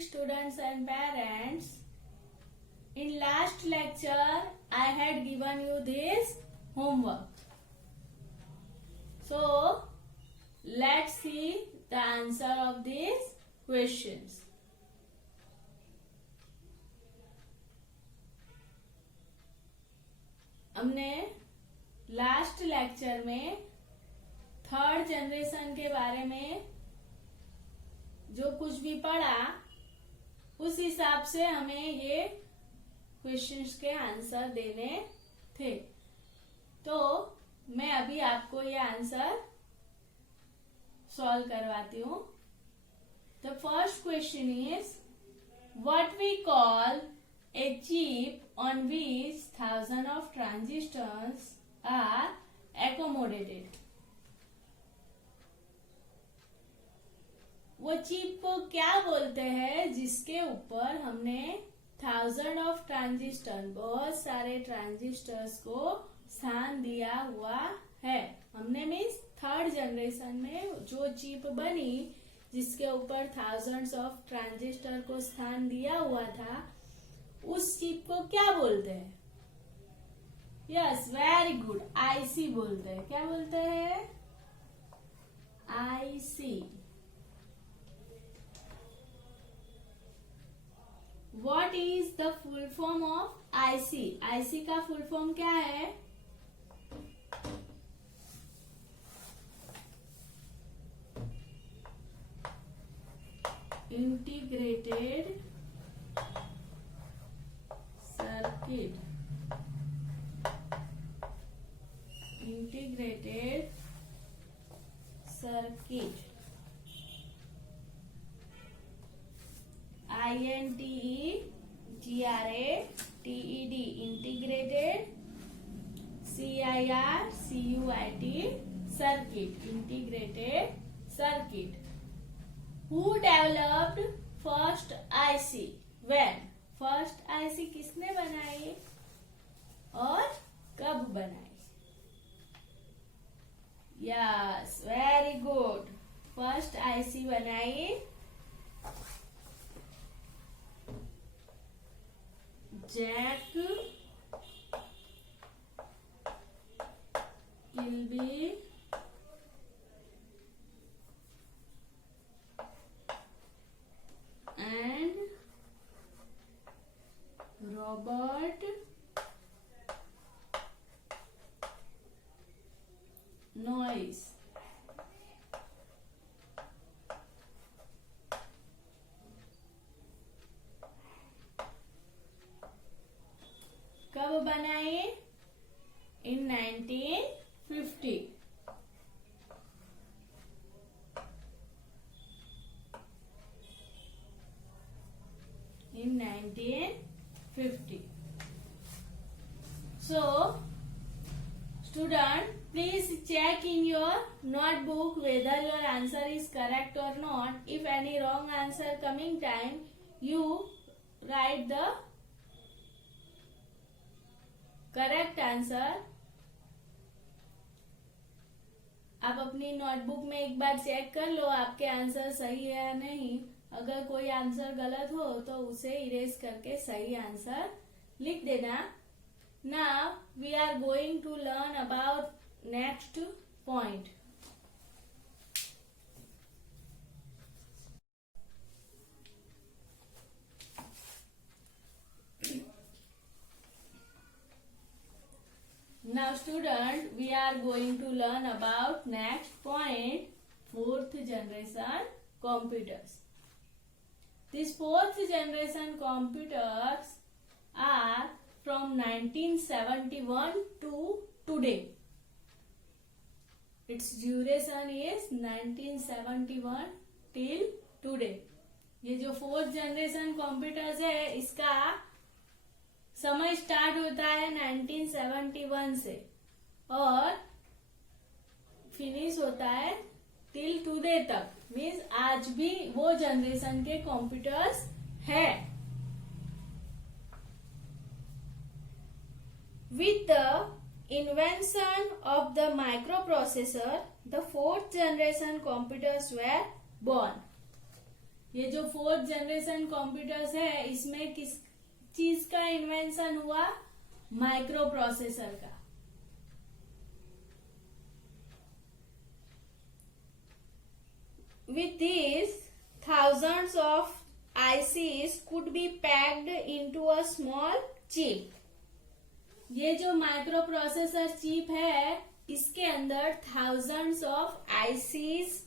students and parents. In last lecture, I had given you this homework. So, let's see the answer of these questions. हमने last lecture में third generation के बारे में जो कुछ भी पढ़ा उस हिसाब से हमें ये क्वेश्चंस के आंसर देने थे। तो मैं अभी आपको ये आंसर सॉल्व करवाती हूँ। The first question is what we call a chip on which thousands of transistors are accommodated. वो चिप को क्या बोलते हैं जिसके ऊपर हमने 1000 ऑफ ट्रांजिस्टर, बहुत सारे ट्रांजिस्टर्स को स्थान दिया हुआ है। हमने मीन्स थर्ड जनरेशन में जो चिप बनी जिसके ऊपर थाउजेंड्स ऑफ ट्रांजिस्टर को स्थान दिया हुआ था, उस चिप को क्या बोलते हैं? यस, वेरी गुड, आईसी बोलते हैं। क्या बोलते हैं? IC. What is the full form of IC? IC का फुल फॉर्म क्या है? Integrated circuit. Integrated circuit, INTEGRATED, integrated, CIRCUIT, circuit, integrated circuit. Who developed first IC? When? First IC किसने बनाई और कब बनाई? Yes, very good. First IC बनाई Jack Kilby and Robert Noyce. कब बनाए? इन 1950। इन 1950. So, student, please check in your notebook whether your answer is correct or not. If any wrong answer coming time, you write the correct answer. आप अपनी notebook में एक बार check कर लो आपके answer सही है या नहीं। अगर कोई आंसर गलत हो तो उसे इरेज करके सही आंसर लिख देना। Now we are going to learn about next point. Now student, we are going to learn about next point, fourth generation computers. These fourth generation computers are from 1971 to today. Its duration is 1971 till today. ये जो fourth generation computers है इसका समय start होता है 1971 से और finish होता है टिल टुडे तक। मीन्स आज भी वो जनरेशन के कंप्यूटर्स है। With the invention of the microprocessor, the fourth generation computers were born. ये जो 4th जनरेशन कंप्यूटर्स है, इसमें किस चीज का इन्वेंशन हुआ? माइक्रो प्रोसेसर का। With these, thousands of ICs could be packed into a small chip. ये जो माइक्रो प्रोसेसर चिप है, इसके अंदर thousands of ICs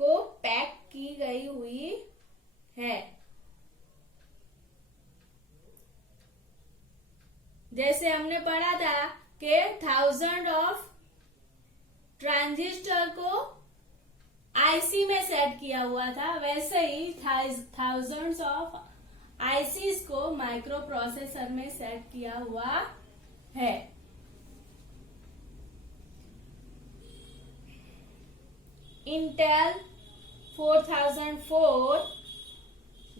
को पैक की गई हुई है। जैसे हमने पढ़ा था कि 1000 ऑफ ट्रांजिस्टर को आईसी में सेट किया हुआ था, वैसे ही thousands ऑफ आईसीज को माइक्रो प्रोसेसर में सेट किया हुआ है। Intel 4004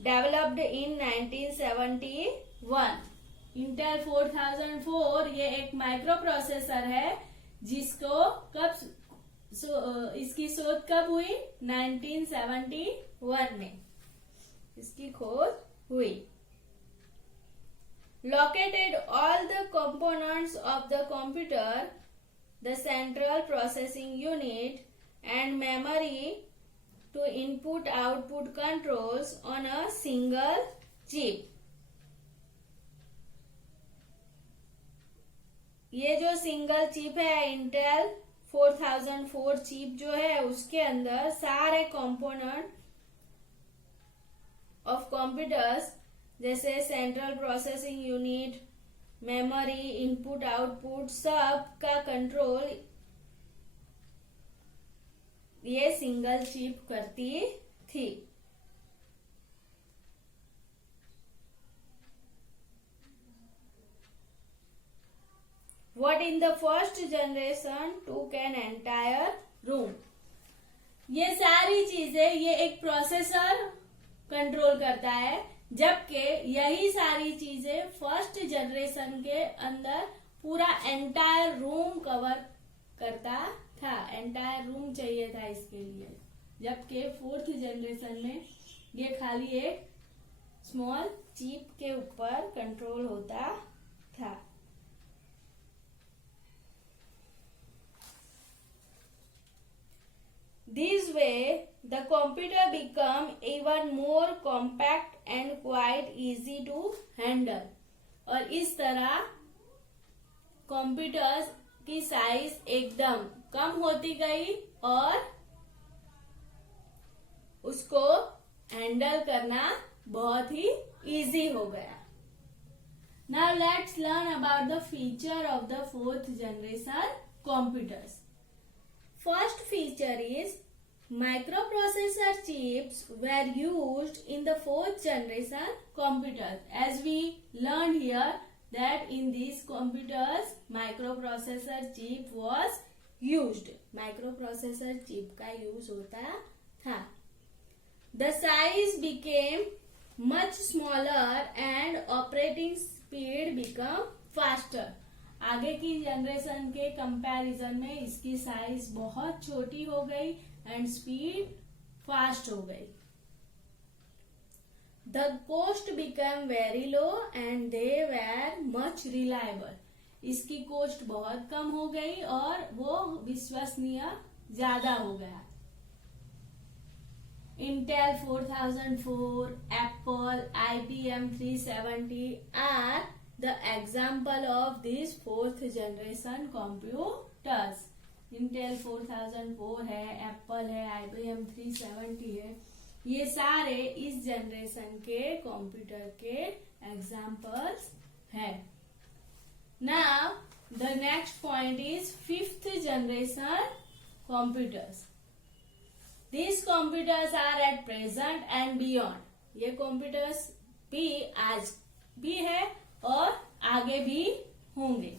developed in 1971। इंटेल 4004 ये एक माइक्रो प्रोसेसर है जिसको इसकी शोध कब हुई? 1971 में इसकी खोज हुई। Located all the components of the computer, the central processing unit and memory to input-output controls on a single chip. ये जो सिंगल चिप है इंटेल 4004 चिप जो है, उसके अंदर सारे कंपोनेंट ऑफ कंप्यूटर्स जैसे central processing unit, memory, input output, सब का कंट्रोल ये सिंगल चिप करती थी। What in the first generation took an entire room? ये सारी चीजें ये एक प्रोसेसर कंट्रोल करता है, जबकि यही सारी चीजें फर्स्ट जनरेशन के अंदर पूरा एंटायर रूम कवर करता था। एंटायर रूम चाहिए था इसके लिए, जबकि 4th जनरेशन में ये खाली एक स्मॉल चिप के ऊपर कंट्रोल होता था। This way, the computer become even more compact and quite easy to handle. और इस तरह कंप्यूटर्स की साइज एकदम कम होती गई और उसको हैंडल करना बहुत ही इजी हो गया। Now let's learn about the feature of the 4th generation computers. First feature is microprocessor chips were used in the 4th generation computers. As we learned here that in these computers microprocessor chip was used. Microprocessor chip का use होता था. The size became much smaller and operating speed become faster. आगे की generation के comparison में इसकी size बहुत छोटी हो गई एंड स्पीड फास्ट हो गई. The cost become very low and they were much reliable. इसकी कॉस्ट बहुत कम हो गई और वो विश्वसनीय ज्यादा हो गया. Intel 4004, Apple, IBM 370 are the example of these 4th generation computers. Intel 4004 है, Apple है, IBM 370 है. ये सारे इस जनरेशन के कंप्यूटर के एग्जाम्पल्स हैं. Now the next point is 5th generation computers. These computers are at present and beyond. ये कंप्यूटर्स भी आज भी है और आगे भी होंगे.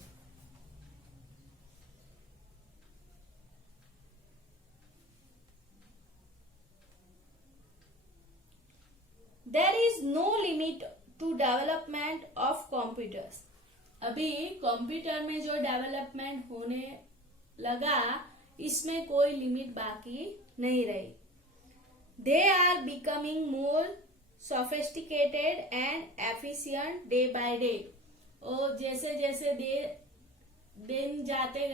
There is no limit to development of computers. अभी कंप्यूटर में जो डेवलपमेंट होने लगा इसमें कोई लिमिट बाकी नहीं रही. they are becoming more sophisticated and efficient day by day. और जैसे जैसे दिन जाते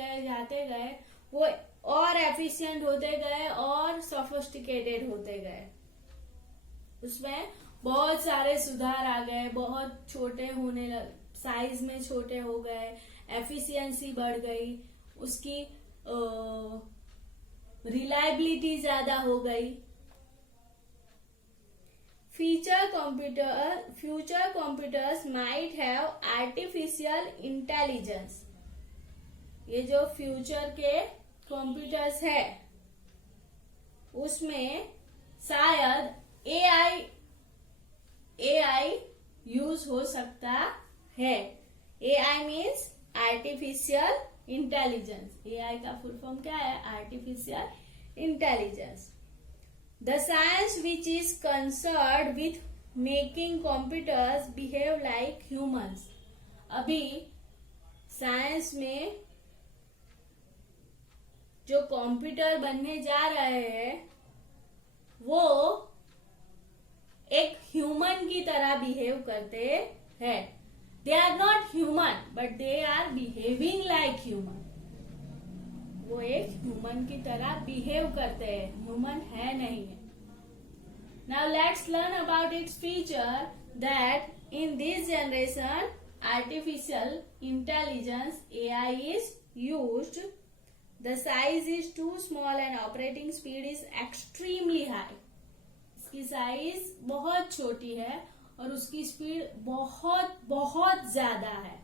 गए वो और एफिशिएंट होते गए और सोफिस्टिकेटेड होते गए. उसमें बहुत सारे सुधार आ गए, बहुत छोटे होने लगे, साइज में छोटे हो गए, एफिशिएंसी बढ़ गई, उसकी रिलायबिलिटी ज्यादा हो गई. Future computers might have artificial intelligence. ये जो फ्यूचर के कंप्यूटर्स है उसमें शायद एआई यूज हो सकता है. AI means artificial intelligence. AI का फुल फॉर्म क्या है? Artificial intelligence. The science which is concerned with making computers behave like humans. अभी साइंस में जो कंप्यूटर बनने जा रहे हैं वो एक ह्यूमन की तरह बिहेव करते हैं. They are not human but they are behaving like human. वो एक ह्यूमन की तरह बिहेव करते हैं, ह्यूमन है नहीं है. Now let's learn about its feature that in this generation artificial intelligence AI is used. The size is too small and operating speed is extremely high. इसकी साइज बहुत छोटी है और उसकी स्पीड बहुत बहुत ज्यादा है.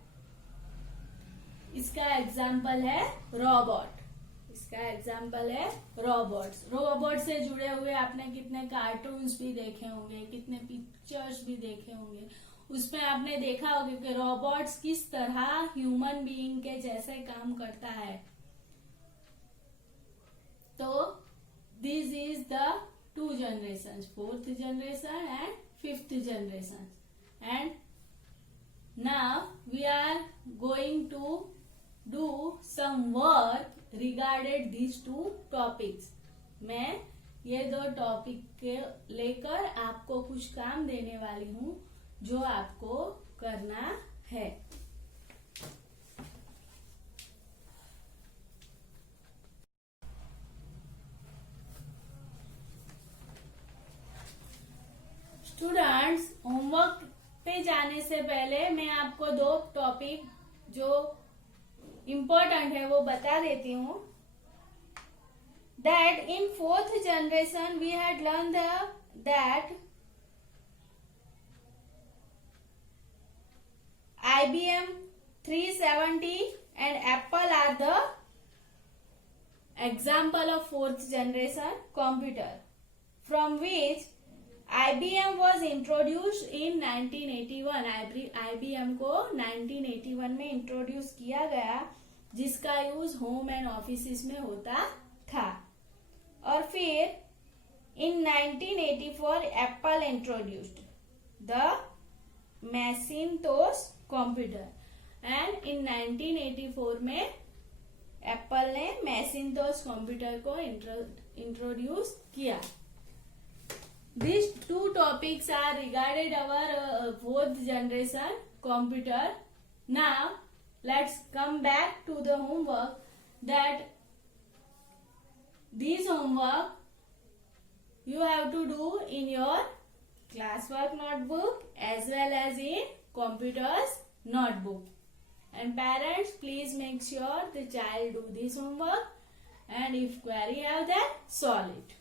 इसका एग्जाम्पल है रोबोट. रोबोट से जुड़े हुए आपने कितने कार्टून्स भी देखे होंगे, कितने पिक्चर्स भी देखे होंगे. उसमें आपने देखा होगा कि रोबोट्स किस तरह ह्यूमन बीइंग के जैसे काम करता है. तो this is the 2 generations, 4th generation and 5th generation. And now we are going to do some work regarding these 2 topics. मैं ये 2 टॉपिक के लेकर आपको कुछ काम देने वाली हूँ जो आपको करना है. स्टूडेंट्स, होमवर्क पे जाने से पहले मैं आपको 2 टॉपिक जो इम्पोर्टेंट है वो बता देती हूँ. That in 4th generation we had learn that IBM 370 and Apple are the example of 4th generation computer from which IBM was introduced in 1981. IBM को 1981 में इंट्रोड्यूस किया गया, जिसका यूज होम एंड ऑफिस में होता था. और फिर इन 1984 Apple introduced the Macintosh computer. And in 1984 में एप्पल ने मैकिन्टोश कंप्यूटर को इंट्रोड्यूस किया. These 2 topics are regarded our 4th generation computer. Now let's come back to the homework. That this homework you have to do in your classwork notebook as well as in computer's notebook. And parents, please make sure the child do this homework, and if query have that, solve it.